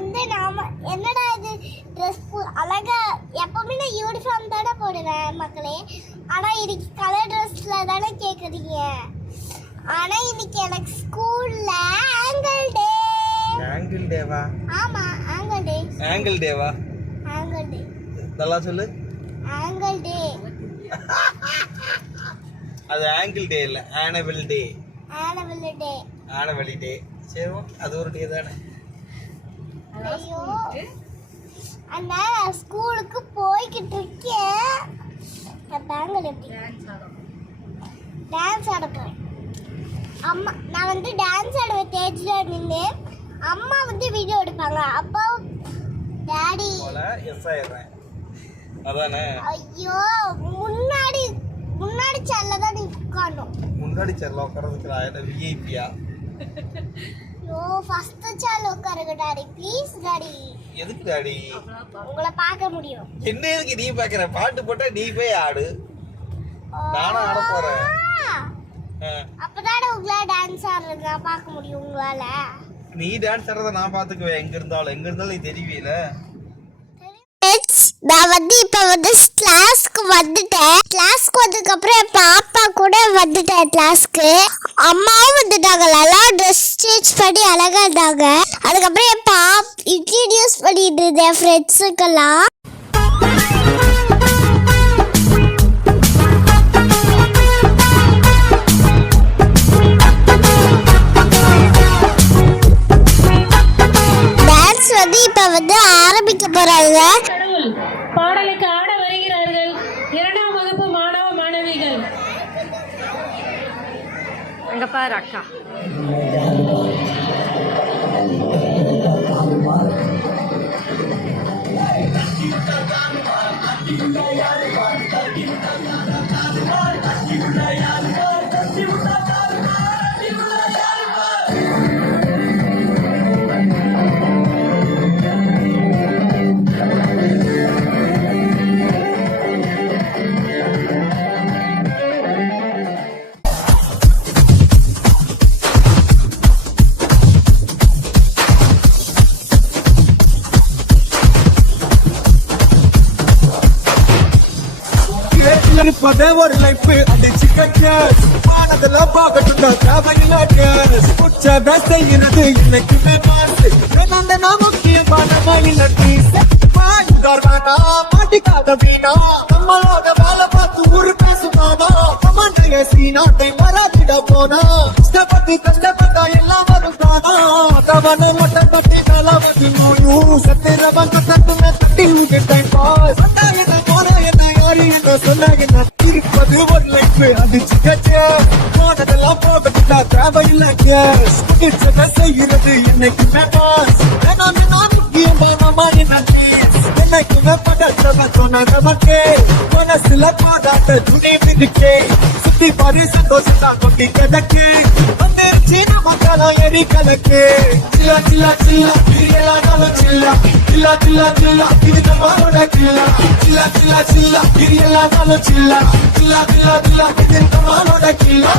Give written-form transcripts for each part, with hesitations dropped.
வந்து நாம என்னடா இது ட்ரெஸ் அழகா எப்பவுமே நான் யூனிஃபார்ம் தானே போடுவேன் மக்களே. ஆனால் இன்னைக்கு கலர் ட்ரெஸ்ல தானே கேட்குறீங்க. ஆனால் இன்னைக்கு எனக்கு ஸ்கூல்ல ஆங்கிள் டே. ஆங்கிள் டேவா? ஆமா ஆங்கிள் டே. ஆங்கிள் டேவா? ஆங்கிள் டே. நல்லா சொல்லு. ஆங்கிள் டே. அது ஆங்கிள் டே இல்ல, annual day. Annual day. Annual day. சரி, அது ஒரு டே தானே. ஐயோ, அண்ணா ஸ்கூலுக்கு போய்கிட்டு இருக்கேன். பேங்கில் எப்படி டான்ஸ் ஆட போறேன். அம்மா நான் வந்து டான்ஸ் ஆடுவேன் ஸ்டேஜில் நின்று. அம்மா வந்து வீடியோ எடுப்பாங்க. அப்போ டாடி எஸ் ஆயிடுறேன் அதானே. ஐயோ, முன்னாடி முன்னாடி சேர்ல தான் நீ உட்காரணும். முன்னாடி சேர்ல உட்காரதுக்கு நான் விஐபியா? ஐயோ, ஃபர்ஸ்ட் சேர்ல உட்காருங்க டாடி, ப்ளீஸ் டாடி. எதுக்கு டாடி? உங்களை பார்க்க முடியும். என்ன எதுக்கு நீ பாக்குற? பாட்டு போட்டா நீ போய் ஆடு, நானும் ஆட போறேன். அப்பதானே உங்களால டான்ஸ் ஆடுறது நான் பார்க்க முடியும். உங்களால நீ டான்ஸ் ஆடுறத நான் பாத்துக்குவேன். எங்க இருந்தாலும் நீ தெரியல. நான் வந்து இப்ப வந்து கிளாஸ்க்கு வந்துட்டேன். கிளாஸ்க்கு வந்ததுக்கு அப்புறம் என் பாப்பா கூட வந்துட்டேன் கிளாஸ்க்கு. அம்மாவும் வந்துட்டாங்க. நல்லா ட்ரெஸ் சேஞ்ச் பண்ணி அழகா இருந்தாங்க. அதுக்கப்புறம் என் இன்ட்ரடியூஸ் பண்ணிட்டு இருந்தேன் ஃப்ரெண்ட்ஸுக்கெல்லாம். டான்ஸ் வந்து இப்ப வந்து ஆரம்பிக்க போறாங்க. பாடலுக்கு ஆட வருகிறார்கள் 2ஆம் வகுப்பு மாணவ மாணவிகள். அங்க பாரு அக்கா. இருப்பதே ஒரு லைஃப் அடிச்சு கட்டதெல்லாம் பார்க்கட்டும் தேவையில்லை செய்யறது இன்னைக்குமே முக்கியமான மாட்டிக்காத வீணா நம்மளோட வேலை பார்த்து ஊரு பேசுமானா நாட்டை மறாதிட போனா கஷ்டப்பட்டு கஷ்டப்பட்டா எல்லாம் வரும் தானா தவணை மட்டும் பட்டி தலைவது நோயும் சத்திரவன் கட்டத்து தட்டி டைம் பாஸ் என்ன போன என்ன யாரு என்ன சொன்ன என்ன இருப்பது ஒரு லைஃப் அடிச்சு கச்ச போனதெல்லாம் போகட்டா தேவையில்லைங்க செய்யறது இன்னைக்கு மேபாஸ் நான் முக்கியமான மாதிரி என்னைக்குமே படத்தவன் சொன்னதவக்கே மனசுல பாடாட்ட துணி விதிக்கே சுத்தி பாரி சந்தோஷத்தா கொட்டி கதக்கு வந்துருச்சு நமக்கெல்லாம் எரி கலக்கு சில்லா சில்லா சில்லா பிரியலானாலும் சில்லா சில்லா சில்லா சில்லா இது நம்மளோட கில்லா சில்லா சில்லா சில்லா பிரியலானாலும் சில்லா சில்லா சில்லா சில்லா இது நம்மளோட கில்லா.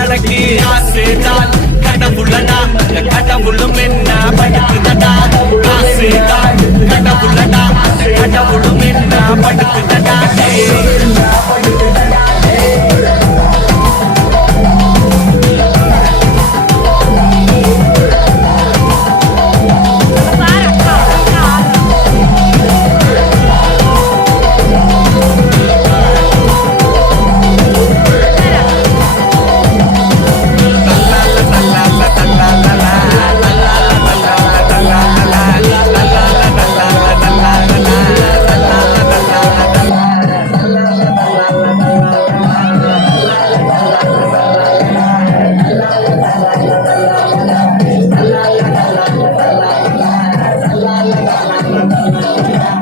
எனக்கு ஆசைதான் கடவுளடா கடவுளும் என்ன படுத்துதடா ஆசைதான் கடவுளடா கடவுளும் என்ன படுத்துதடா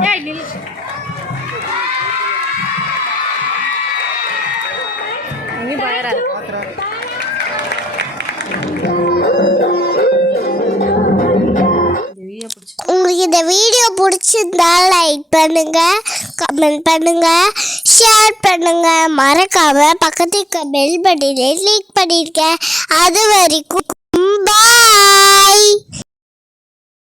ஏய் நில். நீ பயரா. உங்களுக்கு இந்த வீடியோ பிடிச்சிருந்தா லைக் பண்ணுங்க, கமெண்ட் பண்ணுங்க, ஷேர் பண்ணுங்க. மறக்காம பக்கத்து இருக்க பெல் பட்டனை கிளிக் பண்ணிருக்கேன். அது வரைக்கும் பாய்.